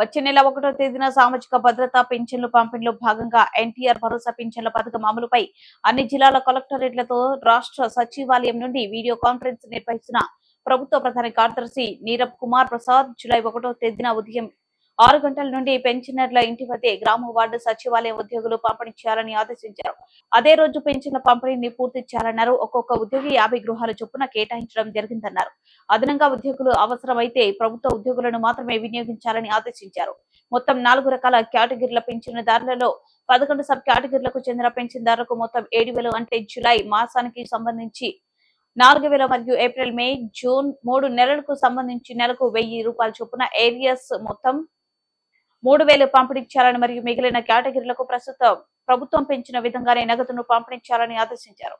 వచ్చే నెల 1వ తేదీన సామాజిక భద్రతా పింఛన్లు పంపిణీలో భాగంగా ఎన్టీఆర్ భరోసా పింఛన్ల పథకం అమలుపై అన్ని జిల్లాల కలెక్టరేట్లతో రాష్ట్ర సచివాలయం నుండి వీడియో కాన్ఫరెన్స్ నిర్వహిస్తున్న ప్రభుత్వ ప్రధాన కార్యదర్శి నీరబ్ కుమార్ ప్రసాద్ జూలై 1వ తేదీన ఉదయం 6 గంటల నుండి పెన్షనర్ల ఇంటి వద్దే గ్రామ వార్డు సచివాలయం ఉద్యోగులు పంపిణీ చేయాలని ఆదేశించారు. అదే రోజు పెన్షన్ల పంపిణీని పూర్తి చేయాలన్నారు. ఒక్కొక్క ఉద్యోగి 50 గృహాల చొప్పున కేటాయించడం జరిగిందన్నారు. అదనంగా ఉద్యోగులు అవసరమైతే ప్రభుత్వ ఉద్యోగులను మాత్రమే వినియోగించాలని ఆదేశించారు. మొత్తం 4 రకాల కేటగిరీల పెన్షన్దారులలో 11 సబ్ కేటగిరీలకు చెందిన పెన్షన్దారులకు మొత్తం 7,000 అంటే జూలై మాసానికి సంబంధించి 4,000 మరియు ఏప్రిల్, మే, జూన్ 3 నెలలకు సంబంధించి నెలకు 1,000 రూపాయల చొప్పున ఏరియస్ మొత్తం 3,000 పంపిణీ చేయాలని మరియు మిగిలిన కేటగిరీలకు ప్రస్తుతం ప్రభుత్వం పెంచిన విధంగానే నగదును పంపిణీ చేయాలని ఆదేశించారు.